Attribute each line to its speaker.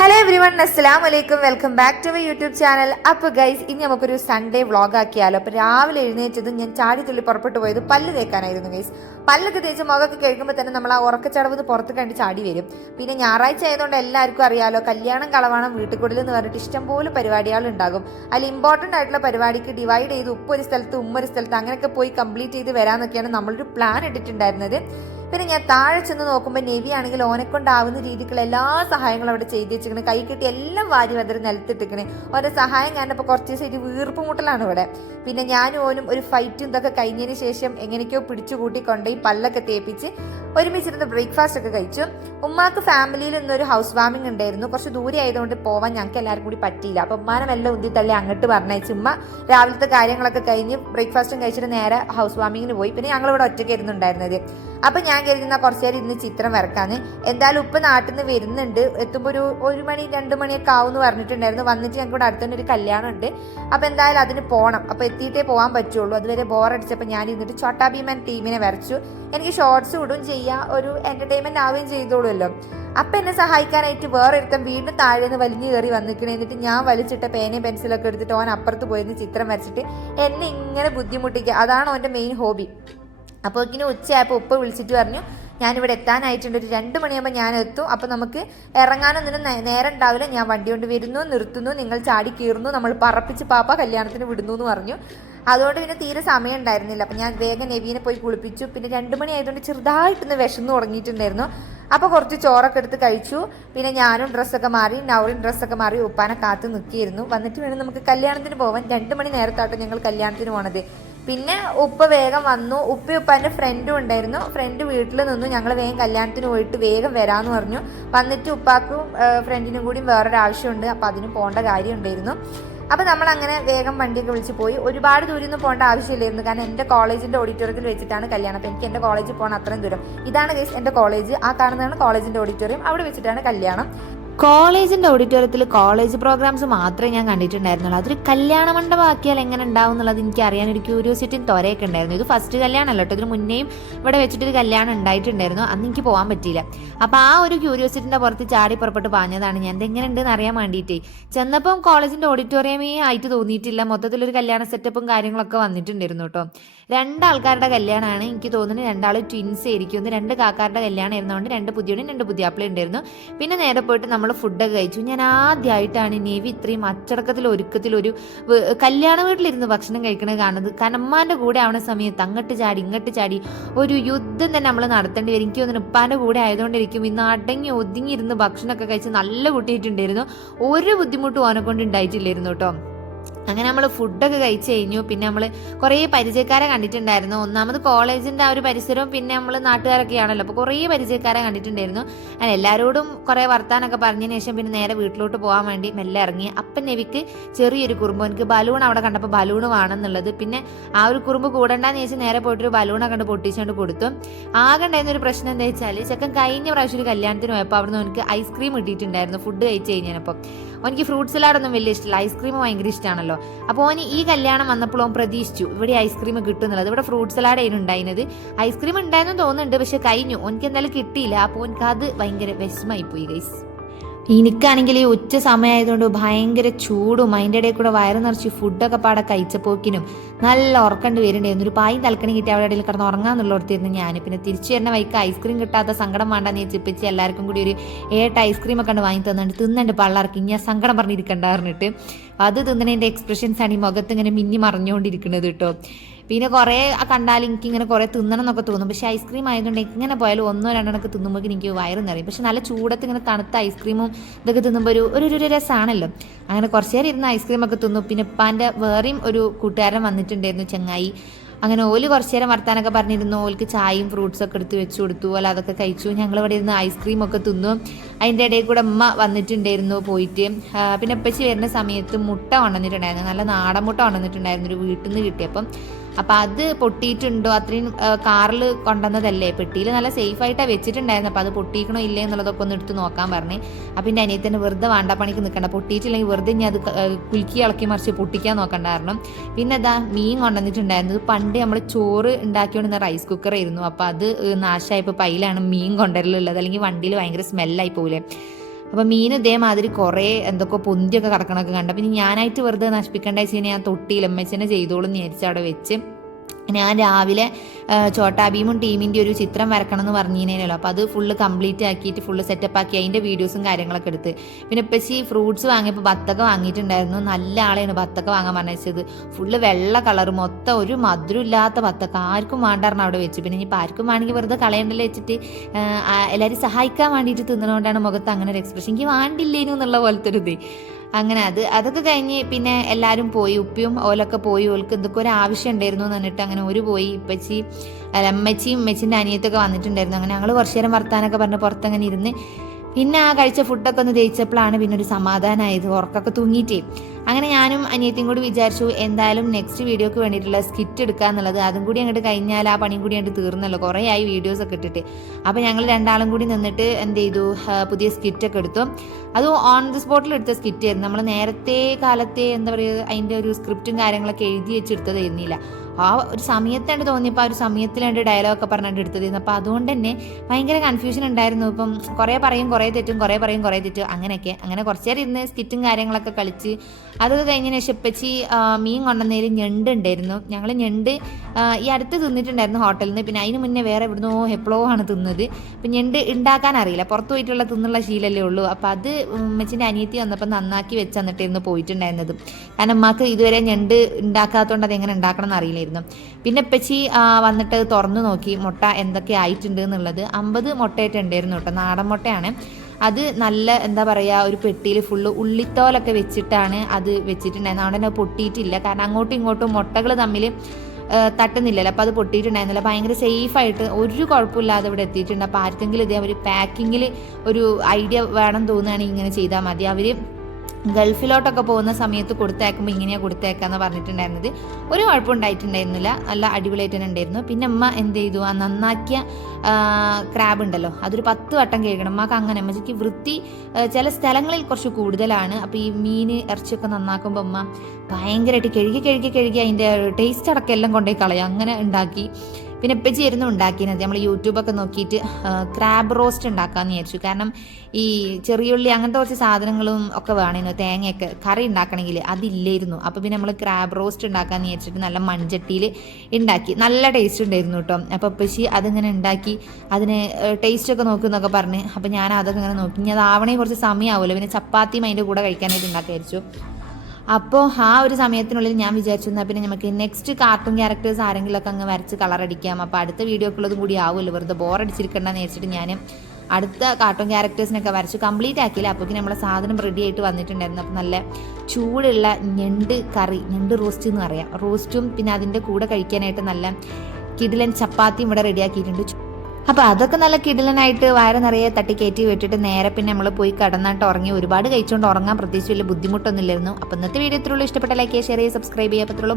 Speaker 1: Hello every one അസ്സലാം വലൈക്കും welcome back to my YouTube channel അപ്പോൾ ഗൈസ് ഇനി നമുക്കൊരു സൺഡേ വ്ളോഗ് ആക്കിയാലോ? അപ്പോൾ രാവിലെ എഴുന്നേറ്റതും ഞാൻ ചാടി തുള്ളി പുറപ്പെട്ടു പോയത് പല്ല് തേക്കാനായിരുന്നു ഗൈസ് പല്ലൊക്കെ തേച്ച് മുഖമൊക്കെ കേൾക്കുമ്പോൾ തന്നെ നമ്മൾ ആ ഉറക്കച്ചടവ് പുറത്ത് കണ്ട് ചാടി വരും. പിന്നെ ഞായറാഴ്ച ആയതുകൊണ്ട് എല്ലാവർക്കും അറിയാലോ കല്യാണം കളവാണം വീട്ടിൽ കൂടുതൽ എന്ന് പറഞ്ഞിട്ട് ഇഷ്ടംപോലെ പരിപാടികൾ ഉണ്ടാകും. അതിൽ ഇമ്പോർട്ടന്റ് ആയിട്ടുള്ള പരിപാടിക്ക് ഡിവൈഡ് ചെയ്ത് ഉപ്പ് ഒരു സ്ഥലത്ത് ഉമ്മ ഒരു സ്ഥലത്ത് അങ്ങനെയൊക്കെ പോയി കംപ്ലീറ്റ് ചെയ്ത് വരാമെന്നൊക്കെയാണ് നമ്മളൊരു പ്ലാൻ ഇട്ടിട്ടുണ്ടായിരുന്നത്. പിന്നെ ഞാൻ താഴെ ചെന്ന് നോക്കുമ്പോൾ നെവി ആണെങ്കിൽ ഓനെക്കൊണ്ടാവുന്ന രീതിക്കുള്ള എല്ലാ സഹായങ്ങളും അവിടെ ചെയ്തു വെച്ചിരിക്കണേ കൈ കിട്ടി എല്ലാം വാരി വന്നിട്ട് നിലത്തിട്ടിക്കണേ ഓരോ സഹായം കാരണം കുറച്ച് ദിവസമായിട്ട് വീർപ്പ് മുട്ടലാണ് ഇവിടെ. പിന്നെ ഞാനും ഓനും ഒരു ഫൈറ്റും ഇതൊക്കെ കഴിഞ്ഞതിന് ശേഷം എങ്ങനെയൊക്കെയോ പിടിച്ചു കൂട്ടി ഈ പല്ലൊക്കെ തേപ്പിച്ച് ഒരുമിച്ചിരുന്ന് ബ്രേക്ക്ഫാസ്റ്റ് ഒക്കെ കഴിച്ചു. ഉമ്മാക്ക് ഫാമിലിയിൽ ഇന്നൊരു ഹൗസ് വാമിംഗ് ഉണ്ടായിരുന്നു. കുറച്ച് ദൂരെ ആയതുകൊണ്ട് പോവാൻ ഞങ്ങൾക്ക് എല്ലാവർക്കും കൂടി പറ്റിയില്ല. അപ്പം ഉമ്മാനെ എല്ലാം ഉന്തി തള്ളി അങ്ങോട്ട് പറഞ്ഞയച്ചു ഉമ്മ രാവിലത്തെ കാര്യങ്ങളൊക്കെ കഴിഞ്ഞ് ബ്രേക്ക്ഫാസ്റ്റും കഴിച്ചിട്ട് നേരെ ഹൗസ് വാമിങ്ങിന് പോയി. പിന്നെ ഞങ്ങളിവിടെ ഒറ്റയ്ക്ക് ഇരുന്നുണ്ടായിരുന്നത് അപ്പം ഞാൻ കരുതുന്ന കുറച്ച് നേരം ഇന്ന് ചിത്രം വരക്കാന്ന്. എന്തായാലും ഉപ്പ് നാട്ടിൽ നിന്ന് വരുന്നുണ്ട്. എത്തുമ്പോൾ ഒരു ഒരു മണി രണ്ട് മണിയൊക്കെ ആവും എന്ന് പറഞ്ഞിട്ടുണ്ടായിരുന്നു. വന്നിട്ട് ഞങ്ങൾക്ക് ഇവിടെ അടുത്തുതന്നെ ഒരു കല്യാണം ഉണ്ട് അപ്പം എന്തായാലും അതിന് പോകണം അപ്പോൾ എത്തിയിട്ടേ പോകാൻ പറ്റുള്ളൂ. അതുവരെ ബോറടിച്ചപ്പോൾ ഞാൻ ഇരുന്നിട്ട് ചോട്ടാ ഭീമൻ ടീമിനെ വരച്ചു. എനിക്ക് ഷോർട്സ് ഇടും ചെയ്യാം. ഒരു എന്റർടൈൻമെന്റ് ആവുകയും ചെയ്തോളുമല്ലോ. അപ്പം എന്നെ സഹായിക്കാനായിട്ട് വേറെ ഒരുത്തൻ വീണ്ടും താഴെ നിന്ന് വലിഞ്ഞു കയറി വന്നിക്കണേ. എന്നിട്ട് ഞാൻ വലിച്ചിട്ട പേനയും പെൻസിലൊക്കെ എടുത്തിട്ട് ഓൻ അപ്പുറത്ത് പോയിരുന്ന് ചിത്രം വരച്ചിട്ട് എന്നെ ഇങ്ങനെ ബുദ്ധിമുട്ടിക്കുക അതാണ് ഓന്റെ മെയിൻ ഹോബി അപ്പോൾ ഇങ്ങനെ ഉച്ചയായപ്പോൾ ഉപ്പ വിളിച്ചിട്ട് പറഞ്ഞു ഞാനിവിടെ എത്താനായിട്ടുണ്ട്. ഒരു രണ്ട് മണിയാകുമ്പോൾ ഞാൻ എത്തും. അപ്പോൾ നമുക്ക് ഇറങ്ങാനൊന്നിനും നേരം ഉണ്ടാവില്ല. ഞാൻ വണ്ടി കൊണ്ട് വരുന്നു നിർത്തുന്നു. നിങ്ങൾ ചാടി കീറുന്നു. നമ്മൾ പറപ്പിച്ച് പാപ്പ കല്യാണത്തിന് വിടുന്നു എന്ന് പറഞ്ഞു. അതുകൊണ്ട് പിന്നെ തീരെ സമയം ഉണ്ടായിരുന്നില്ല. അപ്പം ഞാൻ വേഗം നവീനെ പോയി കുളിപ്പിച്ചു. പിന്നെ രണ്ട് മണി ആയതുകൊണ്ട് ചെറുതായിട്ടൊന്ന് വിശന്ന് തുടങ്ങിയിട്ടുണ്ടായിരുന്നു അപ്പോൾ കുറച്ച് ചോറൊക്കെ എടുത്ത് കഴിച്ചു. പിന്നെ ഞാനും ഡ്രസ്സൊക്കെ മാറി നവറിൻ ഡ്രസ്സൊക്കെ മാറി ഉപ്പാനെ കാത്ത് നിൽക്കിയിരുന്നു. വന്നിട്ട് വേണം നമുക്ക് കല്യാണത്തിന് പോകാൻ രണ്ട് മണി നേരത്താട്ടോ ഞങ്ങൾ കല്യാണത്തിന് പോണത്. പിന്നെ ഉപ്പ വേഗം വന്നു. ഉപ്പ ഉപ്പാന്റെ ഫ്രണ്ടും ഉണ്ടായിരുന്നു. ഫ്രണ്ട് വീട്ടിൽ നിന്നു. ഞങ്ങൾ വേഗം കല്യാണത്തിന് പോയിട്ട് വേഗം വരാമെന്ന് പറഞ്ഞു. വന്നിട്ട് ഉപ്പാക്കും ഫ്രണ്ടിനും കൂടി വേറൊരു ആവശ്യമുണ്ട് അപ്പോൾ അതിന് പോകേണ്ട കാര്യം ഉണ്ടായിരുന്നു അപ്പോൾ നമ്മൾ അങ്ങനെ വേഗം വണ്ടിയൊക്കെ വിളിച്ച് പോയി. ഒരുപാട് ദൂരം ഒന്നും പോകേണ്ട ആവശ്യമില്ലായിരുന്നു. കാരണം എന്റെ കോളേജിന്റെ ഓഡിറ്റോറിയത്തിൽ വെച്ചിട്ടാണ് കല്യാണം. അപ്പോൾ എനിക്ക് എന്റെ കോളേജിൽ പോകണം അത്രയും ദൂരം. ഇതാണ് എന്റെ കോളേജ് ആ കാണുന്നതാണ് കോളേജിന്റെ ഓഡിറ്റോറിയം അവിടെ വെച്ചിട്ടാണ് കല്യാണം.
Speaker 2: കോളേജിന്റെ ഓഡിറ്റോറിയത്തിൽ കോളേജ് പ്രോഗ്രാംസ് മാത്രമേ ഞാൻ കണ്ടിട്ടുണ്ടായിരുന്നുള്ളൂ. അതൊരു കല്യാണ മണ്ഡപം ആക്കിയാൽ എങ്ങനെ ഉണ്ടാവും എന്നുള്ളത് എനിക്ക് അറിയാൻ ഒരു ക്യൂരിയോസിറ്റിയും തൊരയൊക്കെ ഉണ്ടായിരുന്നു. ഇത് ഫസ്റ്റ് കല്യാണമല്ല കേട്ടോ. ഇതിന് മുന്നേയും ഇവിടെ വെച്ചിട്ടൊരു കല്യാണം ഉണ്ടായിട്ടുണ്ടായിരുന്നു. അന്ന് എനിക്ക് പോകാൻ പറ്റിയില്ല. അപ്പോൾ ആ ഒരു ക്യൂരിയോസിറ്റിന്റെ പുറത്ത് ചാടി പുറപ്പെട്ട് പാഞ്ഞതാണ് ഞാൻ. ഇതെങ്ങനെ ഉണ്ടെന്ന് അറിയാൻ വേണ്ടിയിട്ടേ. ചെന്നപ്പം കോളേജിന്റെ ഓഡിറ്റോറിയമേ ആയിട്ട് തോന്നിയിട്ടില്ല. മൊത്തത്തിലൊരു കല്യാണ സെറ്റപ്പും കാര്യങ്ങളൊക്കെ വന്നിട്ടുണ്ടായിരുന്നു കേട്ടോ. രണ്ടാൾക്കാരുടെ കല്യാണമാണ്. എനിക്ക് തോന്നുന്നത് രണ്ടാൾ ട്വിൻസ് ആയിരിക്കും. രണ്ട് കാക്കാരുടെ കല്യാണം ആയിരുന്നതുകൊണ്ട് രണ്ട് പുതിയ രണ്ട് പുതിയ ഉണ്ടായിരുന്നു. പിന്നെ നേരെ പോയിട്ട് നമ്മൾ ഫുഡൊക്കെ കഴിച്ചു. ഞാൻ ആദ്യമായിട്ടാണ് നേവി ഇത്രയും അച്ചടക്കത്തിൽ ഒരുക്കത്തിൽ ഒരു കല്യാണ വീട്ടിലിരുന്ന് ഭക്ഷണം കഴിക്കണത് കാണുന്നത്. കനമ്മാന്റെ കൂടെ ആവണ സമയത്ത് അങ്ങോട്ട് ചാടി ഇങ്ങോട്ട് ചാടി ഒരു യുദ്ധം തന്നെ നമ്മൾ നടത്തേണ്ടി വരും. എനിക്ക് തോന്നുന്നു ഉപ്പാന്റെ കൂടെ ആയതുകൊണ്ടിരിക്കും. ഇന്ന് അടങ്ങി ഒതുങ്ങിയിരുന്ന് ഭക്ഷണമൊക്കെ കഴിച്ച് നല്ല കുട്ടിയിട്ടുണ്ടായിരുന്നു ഒരു ബുദ്ധിമുട്ടും ഓനെ കൊണ്ട് ഉണ്ടായിട്ടില്ലായിരുന്നു കേട്ടോ. അങ്ങനെ നമ്മൾ ഫുഡൊക്കെ കഴിച്ച് കഴിഞ്ഞു. പിന്നെ നമ്മൾ കുറേ പരിചയക്കാരെ കണ്ടിട്ടുണ്ടായിരുന്നു. ഒന്നാമത് കോളേജിന്റെ ആ ഒരു പരിസരവും പിന്നെ നമ്മൾ നാട്ടുകാരൊക്കെയാണല്ലോ അപ്പോൾ കുറേ പരിചയക്കാരെ കണ്ടിട്ടുണ്ടായിരുന്നു. അങ്ങനെ എല്ലാവരോടും കുറേ വർത്താനൊക്കെ പറഞ്ഞതിന് ശേഷം പിന്നെ നേരെ വീട്ടിലോട്ട് പോകാൻ വേണ്ടി മെല്ലെ ഇറങ്ങി. അപ്പം നെവിക്ക് ചെറിയൊരു കുറുമ്പ്. എനിക്ക് ബലൂൺ അവിടെ കണ്ടപ്പോൾ ബലൂൺ വേണമെന്നുള്ളത്. പിന്നെ ആ ഒരു കുറുമ്പ് കൂടണ്ടെന്ന് ചോദിച്ചാൽ നേരെ പോയിട്ടൊരു ബലൂണൊക്കെ കണ്ട് പൊട്ടിച്ചുകൊണ്ട് കൊടുത്തു. ആകെ ഉണ്ടായിരുന്ന ഒരു പ്രശ്നം എന്താ വെച്ചാൽ ചെക്കൻ കഴിഞ്ഞ പ്രാവശ്യം ഒരു കല്യാണത്തിന് പോയപ്പോൾ അവിടുന്ന് എനിക്ക് ഐസ്ക്രീം കിട്ടിയിട്ടുണ്ടായിരുന്നു ഫുഡ് കഴിച്ച് കഴിഞ്ഞപ്പോൾ എനിക്ക് ഫ്രൂട്ട് സലാഡൊന്നും വലിയ ഇഷ്ടമില്ല ഐസ്ക്രീം ഭയങ്കര ഇഷ്ടമാണല്ലോ അപ്പോൾ ഓന് ഈ കല്യാണം വന്നപ്പോൾ ഓൻ പ്രതീക്ഷിച്ചു ഇവിടെ ഐസ്ക്രീം കിട്ടുന്നുള്ളത്. ഇവിടെ ഫ്രൂട്ട് സലാഡ് ആയിരുന്നു ഉണ്ടായിരുന്നത്. ഐസ്ക്രീം ഉണ്ടായെന്ന് തോന്നുന്നുണ്ട് പക്ഷെ കഴിഞ്ഞു. ഓനിക്ക് എന്തായാലും കിട്ടിയില്ല. അപ്പോൾ ഓനിക്ക് അത് ഭയങ്കര വിഷമായി പോയി ഗൈസ് എനിക്കാണെങ്കിൽ ഈ ഉച്ച സമയമായതുകൊണ്ട് ഭയങ്കര ചൂടും അതിന്റെ ഇടയിൽ കൂടെ വയറ് നിറച്ച് ഫുഡൊക്കെ പാടെ കഴിച്ചപ്പോക്കിനും നല്ല ഉറക്കണ്ട് വരുന്നുണ്ടായിരുന്നു ഒരു പായും തലക്കണി കിട്ടി അവിടെ ഇടയിൽ കിടന്ന് ഉറങ്ങാന്നുള്ളടത്തിരുന്നു ഞാൻ. പിന്നെ തിരിച്ചു വരുന്ന വൈക്ക് ഐസ്ക്രീം കിട്ടാത്ത സങ്കടം വേണ്ടെന്ന് ചിപ്പിച്ച് എല്ലാവർക്കും കൂടി ഒരു ഏട്ട് ഐസ്ക്രീം ഒക്കെ വാങ്ങി തന്നിട്ട് തിന്നണ്ട് പള്ളാർക്ക് ഇങ്ങനെ സങ്കടം പറഞ്ഞിരിക്കണ്ടായിരുന്നിട്ട് അത് തിന്നണതിന്റെ എക്സ്പ്രഷൻസ് ആണ് ഈ മുഖത്ത് ഇങ്ങനെ മിന്നി മറിഞ്ഞുകൊണ്ടിരിക്കുന്നത് കേട്ടോ പിന്നെ കുറേ കണ്ടാൽ എനിക്ക് ഇങ്ങനെ കുറേ തിന്നണം എന്നൊക്കെ തോന്നും. പക്ഷേ ഐസ്ക്രീം ആയതുകൊണ്ട് ഇങ്ങനെ പോയാലും ഒന്നോ രണ്ടെണ്ണമൊക്കെ തിന്നുമ്പോൾ എനിക്ക് വയറ് നിറയും. പക്ഷെ നല്ല ചൂടത്ത് ഇങ്ങനെ തണുത്ത ഐസ്ക്രീമും ഇതൊക്കെ തിന്നുമ്പോൾ ഒരു ഒരു ഒരു രസമാണല്ലോ അങ്ങനെ കുറച്ച് നേരം ഇരുന്ന് ഐസ്ക്രീം ഒക്കെ തിന്നു. പിന്നെ ഇപ്പാന്റെ വേറെയും ഒരു കൂട്ടുകാരൻ വന്നിട്ടുണ്ടായിരുന്നു ചങ്ങായി. അങ്ങനെ ഓൽ കുറച്ച് നേരം വർത്താനൊക്കെ പറഞ്ഞിരുന്നു. ഓൽക്ക് ചായയും ഫ്രൂട്ട്സ് ഒക്കെ എടുത്ത് വെച്ച് കൊടുത്തു. അല്ല അതൊക്കെ കഴിച്ചു. ഞങ്ങൾ ഇവിടെ ഇരുന്ന് ഐസ്ക്രീം ഒക്കെ തിന്നു. അതിന്റെ ഇടയിൽ കൂടെ അമ്മ വന്നിട്ടുണ്ടായിരുന്നു പോയിട്ട്. പിന്നെ ഉപ്പച്ചി വരുന്ന സമയത്ത് മുട്ട കൊണ്ടുവന്നിട്ടുണ്ടായിരുന്നു. നല്ല നാടൻ മുട്ട കൊണ്ടുവന്നിട്ടുണ്ടായിരുന്നു ഒരു വീട്ടിൽ നിന്ന് കിട്ടിയപ്പം. അപ്പം അത് പൊട്ടിയിട്ടുണ്ടോ? അത്രയും കാറിൽ കൊണ്ടുവന്നതല്ലേ? പെട്ടിയിൽ നല്ല സേഫ് ആയിട്ടാണ് വെച്ചിട്ടുണ്ടായിരുന്നു. അപ്പോൾ അത് പൊട്ടിക്കണോ ഇല്ലേ എന്നുള്ളതൊക്കെ ഒന്ന് എടുത്ത് നോക്കാൻ പറഞ്ഞേ. അപ്പം എന്റെ അനിയത്തിന് വെറുതെ വേണ്ട പണിക്ക് നിൽക്കണ്ട പൊട്ടിയിട്ടില്ലെങ്കിൽ വെറുതെ ഇനി അത് കുലുക്കി ഇളക്കി മറിച്ച് പൊട്ടിക്കാൻ നോക്കണ്ടായിരുന്നു പിന്നെ അതാ മീൻ കൊണ്ടുവന്നിട്ടുണ്ടായിരുന്നു. പണ്ട് നമ്മൾ ചോറ് ഉണ്ടാക്കിക്കൊണ്ടിരുന്ന റൈസ് കുക്കർ ആയിരുന്നു. അപ്പോൾ അത് നാശമായപ്പോൾ പൈലാണ് മീൻ കൊണ്ടുവരലുള്ളത്. അല്ലെങ്കിൽ വണ്ടിയിൽ ഭയങ്കര സ്മെല്ലായി പോകില്ലേ അപ്പോൾ മീൻ ഇതേമാതിരി കുറേ എന്തൊക്കെ പൊന്തിയൊക്കെ കിടക്കണമൊക്കെ കണ്ട ഇനി ഞാനായിട്ട് വെറുതെ നശിപ്പിക്കേണ്ട വെച്ച് ഞാൻ തൊട്ടിയിൽ അമ്മച്ചനെ ചെയ്തോളും എന്ന് അവിടെ വെച്ച്. ഞാൻ രാവിലെ ചോട്ടാ ഭീമും ടീമിന്റെ ഒരു ചിത്രം വരക്കണം എന്ന് പറഞ്ഞിരുന്നല്ലോ അപ്പോൾ അത് ഫുള്ള് കംപ്ലീറ്റ് ആക്കിയിട്ട് ഫുള്ള് സെറ്റപ്പ് ആക്കി അതിന്റെ വീഡിയോസും കാര്യങ്ങളൊക്കെ എടുത്ത്. പിന്നെ ഇപ്പച്ചി ഫ്രൂട്ട്സ് വാങ്ങിയപ്പോൾ ബത്തക്ക വാങ്ങിയിട്ടുണ്ടായിരുന്നു. നല്ല ആളെയാണ് ബത്തക്ക വാങ്ങാൻ പറഞ്ഞത്. ഫുള്ള് വെള്ള കളർ മൊത്തം ഒരു മധുരം ഇല്ലാത്ത ബത്തക്ക. ആർക്കും വേണ്ടായിരുന്നു അവിടെ വെച്ച്. പിന്നെ ഇനിയിപ്പോൾ ആർക്കും വേണമെങ്കിൽ വെറുതെ കളയണ്ടല്ലോ വെച്ചിട്ട് എല്ലാവരും സഹായിക്കാൻ വേണ്ടിയിട്ട് തിന്നണോണ്ടാണ് മുഖത്ത് അങ്ങനെ ഒരു എക്സ്പ്രഷൻ എനിക്ക് വേണ്ടില്ലേനു എന്നുള്ള പോലത്തെ ഒരു ഇത്. അങ്ങനെ അത് അതൊക്കെ കഴിഞ്ഞ് പിന്നെ എല്ലാവരും പോയി ഉപ്പിയും ഓലൊക്കെ പോയി ഓൽക്ക് എന്തൊക്കെ ഒരു ആവശ്യം ഉണ്ടായിരുന്നു എന്ന് പറഞ്ഞിട്ട് അങ്ങനെ ഒരു പോയി. ഇപ്പച്ചി അല്ല അമ്മച്ചിയും അമ്മച്ചിന്റെ അനിയത്തൊക്കെ വന്നിട്ടുണ്ടായിരുന്നു. അങ്ങനെ ഞങ്ങൾ കുറച്ചു നേരം വർത്താനൊക്കെ പറഞ്ഞ് പുറത്തങ്ങനെ ഇരുന്ന് പിന്നെ ആ കഴിച്ച ഫുഡൊക്കെ ഒന്ന് ദഹിച്ചപ്പോഴാണ് പിന്നെ ഒരു സമാധാനമായത് ഉറക്കൊക്കെ തൂങ്ങിയിട്ടേ. അങ്ങനെ ഞാനും അനിയത്തിയും കൂടി വിചാരിച്ചു എന്തായാലും നെക്സ്റ്റ് വീഡിയോക്ക് വേണ്ടിയിട്ടുള്ള സ്കിറ്റ് എടുക്കുക എന്നുള്ളത്. അതും കൂടി അങ്ങോട്ട് കഴിഞ്ഞാൽ ആ പണിയും കൂടി അങ്ങോട്ട് തീർന്നല്ലോ. കുറേ ആയി വീഡിയോസ് ഒക്കെ ഇട്ടിട്ട്. അപ്പോൾ ഞങ്ങൾ രണ്ടാളും കൂടി നിന്നിട്ട് എന്ത് ചെയ്തു? പുതിയ സ്കിറ്റൊക്കെ എടുത്തു. അത് ഓൺ ദി സ്പോട്ടിൽ എടുത്ത സ്കിറ്റ് ആയിരുന്നു. നമ്മൾ നേരത്തെ കാലത്തെ എന്താ പറയുക അതിന്റെ ഒരു സ്ക്രിപ്റ്റും കാര്യങ്ങളൊക്കെ എഴുതി വെച്ചെടുത്തതായിരുന്നില്ല. ആ ഒരു സമയത്താണ് തോന്നിയപ്പോൾ ആ ഒരു സമയത്തിലാണ്ട് ഡയലോഗൊക്കെ പറഞ്ഞിട്ട് എടുത്തത്. അപ്പോൾ അതുകൊണ്ട് തന്നെ ഭയങ്കര കൺഫ്യൂഷൻ ഉണ്ടായിരുന്നു. ഇപ്പം കുറേ പറയും കുറേ തെറ്റും കുറേ പറയും കുറേ തെറ്റും. അങ്ങനെയൊക്കെ. അങ്ങനെ കുറച്ച് നേരം ഇരുന്ന് സ്കിറ്റും കാര്യങ്ങളൊക്കെ കളിച്ച് അതൊക്കെ കഴിഞ്ഞതിന് ശേഷം ഇപ്പച്ചി മീൻ കൊണ്ടുവന്നതിൽ ഞണ്ട് ഉണ്ടായിരുന്നു. ഞങ്ങൾ ഞണ്ട് ഈ അടുത്ത് തിന്നിട്ടുണ്ടായിരുന്നു ഹോട്ടലിൽ നിന്ന് പിന്നെ അതിന് മുന്നേ വേറെ എവിടുന്നോ എപ്പോഴോ ആണ് തിന്നത്. അപ്പം ഞണ്ട് ഉണ്ടാക്കാൻ അറിയില്ല. പുറത്ത് പോയിട്ടുള്ള തിന്നുള്ള ശീലല്ലേ ഉള്ളൂ. അപ്പോൾ അത് ഉമ്മച്ചിന്റെ അനിയത്തി വന്നപ്പോൾ നന്നാക്കി വെച്ച് തന്നിട്ടായിരുന്നു പോയിട്ടുണ്ടായിരുന്നത്. കാരണം അമ്മയ്ക്ക് ഇതുവരെ ഞണ്ട് ഉണ്ടാക്കാത്തതുകൊണ്ട് അത് എങ്ങനെ ഉണ്ടാക്കണം എന്ന് അറിയില്ലായിരുന്നു പിന്നെ ഇപ്പച്ചി വന്നിട്ട് തുറന്നു നോക്കി മുട്ട എന്തൊക്കെ ആയിട്ടുണ്ട് എന്നുള്ളത്. അമ്പത് മുട്ടയായിട്ട് ഉണ്ടായിരുന്നു കേട്ടോ നാടൻ മുട്ടയാണ്. അത് നല്ല എന്താ പറയുക ഒരു പെട്ടിയിൽ ഫുള്ള് ഉള്ളിത്തോലൊക്കെ വെച്ചിട്ടാണ് അത് വെച്ചിട്ടുണ്ടായിരുന്നത്. അവിടെ പൊട്ടിയിട്ടില്ല. കാരണം അങ്ങോട്ടും ഇങ്ങോട്ടും മുട്ടകൾ തമ്മിൽ തട്ടുന്നില്ലല്ലോ. അപ്പോൾ അത് പൊട്ടിയിട്ടുണ്ടായിരുന്നില്ല. ഭയങ്കര സേഫായിട്ട് ഒരു കുഴപ്പമില്ലാതെ ഇവിടെ എത്തിയിട്ടുണ്ട്. അപ്പോൾ ആർക്കെങ്കിലും ഇതേ ഒരു പാക്കിങ്ങിൽ ഒരു ഐഡിയ വേണം തോന്നുകയാണെങ്കിൽ ഇങ്ങനെ ചെയ്താൽ മതി. അവർ ഗൾഫിലോട്ടൊക്കെ പോകുന്ന സമയത്ത് കൊടുത്തേക്കുമ്പോൾ ഇങ്ങനെയാണ് കൊടുത്തേക്കാന്ന് പറഞ്ഞിട്ടുണ്ടായിരുന്നത്. ഒരു കുഴപ്പം ഉണ്ടായിട്ടുണ്ടായിരുന്നില്ല. നല്ല അടിപൊളിയായിട്ട് തന്നെ ഉണ്ടായിരുന്നു പിന്നെ അമ്മ എന്ത് ചെയ്തു? ആ നന്നാക്കിയ ക്രാബ് ഉണ്ടല്ലോ. അതൊരു പത്ത് വട്ടം കേൾക്കണം. അമ്മയ്ക്ക് അങ്ങനെ. അമ്മയ്ക്ക് വൃത്തി ചില സ്ഥലങ്ങളിൽ കുറച്ച് കൂടുതലാണ്. അപ്പോൾ ഈ മീൻ ഇറച്ചിയൊക്കെ നന്നാക്കുമ്പോൾ അമ്മ ഭയങ്കരമായിട്ട് കഴുകി കഴുകി കഴുകി അതിന്റെ ടേസ്റ്റ് അടക്കം എല്ലാം കൊണ്ടുപോയി കളയും. അങ്ങനെ ഉണ്ടാക്കി. പിന്നെ ഇപ്പച്ചി ചേരുന്ന ഉണ്ടാക്കിയത് നമ്മൾ യൂട്യൂബൊക്കെ നോക്കിയിട്ട് ക്രാബ് റോസ്റ്റ് ഉണ്ടാക്കാമെന്ന് വിചാരിച്ചു. കാരണം ഈ ചെറിയുള്ളി അങ്ങനത്തെ കുറച്ച് സാധനങ്ങളും ഒക്കെ വേണമായിരുന്നു തേങ്ങയൊക്കെ കറി ഉണ്ടാക്കണമെങ്കിൽ അതില്ലായിരുന്നു. അപ്പോൾ പിന്നെ നമ്മൾ ക്രാബ് റോസ്റ്റ് ഉണ്ടാക്കാമെന്ന് വിചാരിച്ചിട്ട് നല്ല മൺചട്ടിയിൽ ഉണ്ടാക്കി. നല്ല ടേസ്റ്റ് ഉണ്ടായിരുന്നു കേട്ടോ അപ്പോൾ ഇപ്പച്ചി അതിങ്ങനെ ഉണ്ടാക്കി അതിന് ടേസ്റ്റൊക്കെ നോക്കുന്നൊക്കെ പറഞ്ഞ്. അപ്പോൾ ഞാൻ അതൊക്കെ ഇങ്ങനെ നോക്കി. ഇനി അതാവണേ കുറച്ച് സമയമാവുമല്ലോ പിന്നെ ചപ്പാത്തിയും അതിന്റെ കൂടെ കഴിക്കാനായിട്ട് ഉണ്ടാക്കി വിചാരിച്ചു. അപ്പോൾ ആ ഒരു സമയത്തിനുള്ളിൽ ഞാൻ വിചാരിച്ചു എന്നാൽ പിന്നെ നമുക്ക് നെക്സ്റ്റ് കാർട്ടൂൺ ക്യാരക്ടേഴ്സ് ആരെങ്കിലുമൊക്കെ അങ്ങ് വരച്ച് കളർ അടിക്കാം. അപ്പോൾ അടുത്ത വീഡിയോക്കുള്ളതും കൂടി ആവുമല്ലോ വെറുതെ ബോറടിച്ചിരിക്കണ്ടെന്ന് വെച്ചിട്ട് ഞാൻ അടുത്ത കാർട്ടൂൺ ക്യാരക്ടേഴ്സിനൊക്കെ വരച്ച് കംപ്ലീറ്റ് ആക്കിയില്ല. അപ്പോൾ നമ്മളെ സാധനം റെഡി ആയിട്ട് വന്നിട്ടുണ്ടായിരുന്നു. അപ്പോൾ നല്ല ചൂടുള്ള ഞണ്ട് കറി ഞണ്ട് റോസ്റ്റ് എന്ന് പറയാം. റോസ്റ്റും പിന്നെ അതിന്റെ കൂടെ കഴിക്കാനായിട്ട് നല്ല കിടിലൻ ചപ്പാത്തിയും ഇവിടെ റെഡിയാക്കിയിട്ടുണ്ട് അപ്പോൾ അതൊക്കെ നല്ല കിടിലനായിട്ട് വയറ് നിറയെ തട്ടി കയറ്റി വിട്ടിട്ട് നേരെ പിന്നെ നമ്മൾ പോയി കടന്നിട്ട് ഉറങ്ങി ഒരുപാട് കഴിച്ചുകൊണ്ട് ഉറങ്ങാൻ പ്രത്യേകിച്ച് വലിയ ബുദ്ധിമുട്ടൊന്നുമില്ലായിരുന്നു. അപ്പോൾ ഇന്നത്തെ വീഡിയോ ഇത്രയുള്ളൂ ഇഷ്ടപ്പെട്ട ലൈക്ക് ഷെയർ ചെയ്യുക സബ്സ്ക്രൈബ് ചെയ്യുക. പറ്റുള്ളൂ